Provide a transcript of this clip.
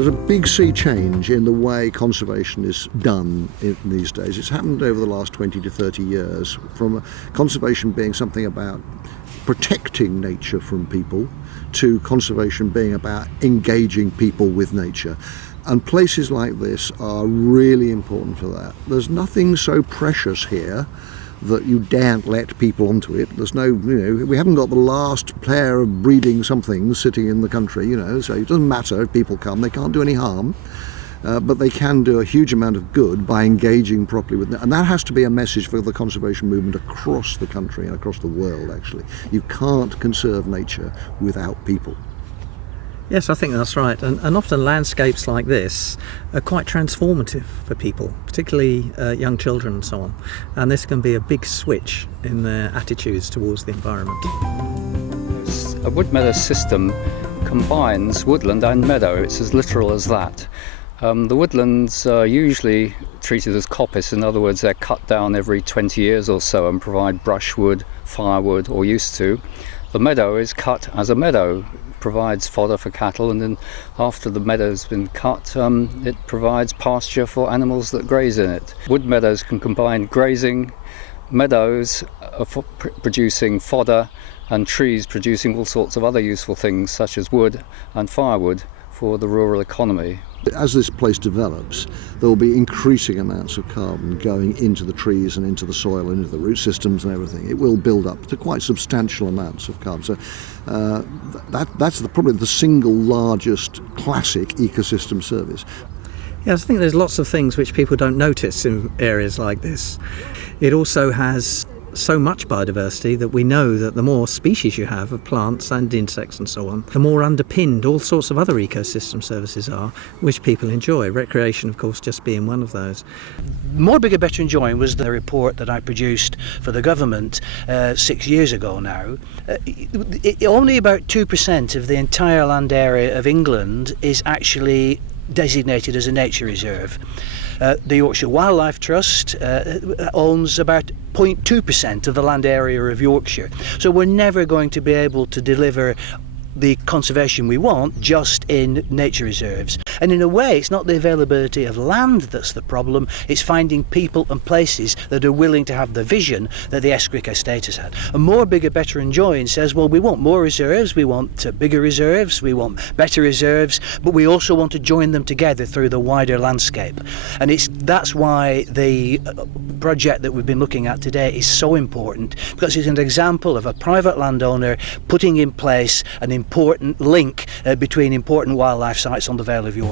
There's a big sea change in the way conservation is done these days. It's happened over the last 20 to 30 years, from conservation being something about protecting nature from people to conservation being about engaging people with nature. And places like this are really important for that. There's nothing so precious here that you daren't let people onto it. There's no, we haven't got the last pair of breeding somethings sitting in the country, so it doesn't matter if people come, they can't do any harm. But they can do a huge amount of good by engaging properly with it. And that has to be a message for the conservation movement across the country and across the world, actually. You can't conserve nature without people. Yes, I think that's right. And often landscapes like this are quite transformative for people, particularly young children and so on. And this can be a big switch in their attitudes towards the environment. A Wood-Meadow system combines woodland and meadow. It's as literal as that. The woodlands are usually treated as coppice. In other words, they're cut down every 20 years or so and provide brushwood, firewood, or used to. The meadow is cut as a meadow, provides fodder for cattle, and then after the meadow's been cut, it provides pasture for animals that graze in it. Wood meadows can combine grazing, meadows for producing fodder, and trees producing all sorts of other useful things such as wood and firewood for the rural economy. As this place develops, there will be increasing amounts of carbon going into the trees and into the soil, into the root systems and everything. It will build up to quite substantial amounts of carbon. So that's probably the single largest classic ecosystem service. Yes, I think there's lots of things which people don't notice in areas like this. It also has so much biodiversity that we know that the more species you have of plants and insects and so on, the more underpinned all sorts of other ecosystem services are, which people enjoy. Recreation, of course, just being one of those. More Bigger Better Enjoying was the report that I produced for the government 6 years ago now. Only about 2% of the entire land area of England is actually designated as a nature reserve. The Yorkshire Wildlife Trust owns about 0.2% of the land area of Yorkshire. So we're never going to be able to deliver the conservation we want just in nature reserves. And in a way, it's not the availability of land that's the problem, it's finding people and places that are willing to have the vision that the Escrick estate has had. And More Bigger Better Enjoying says, well, we want more reserves, we want bigger reserves, we want better reserves, but we also want to join them together through the wider landscape. And that's why the project that we've been looking at today is so important, because it's an example of a private landowner putting in place an important link between important wildlife sites on the Vale of York.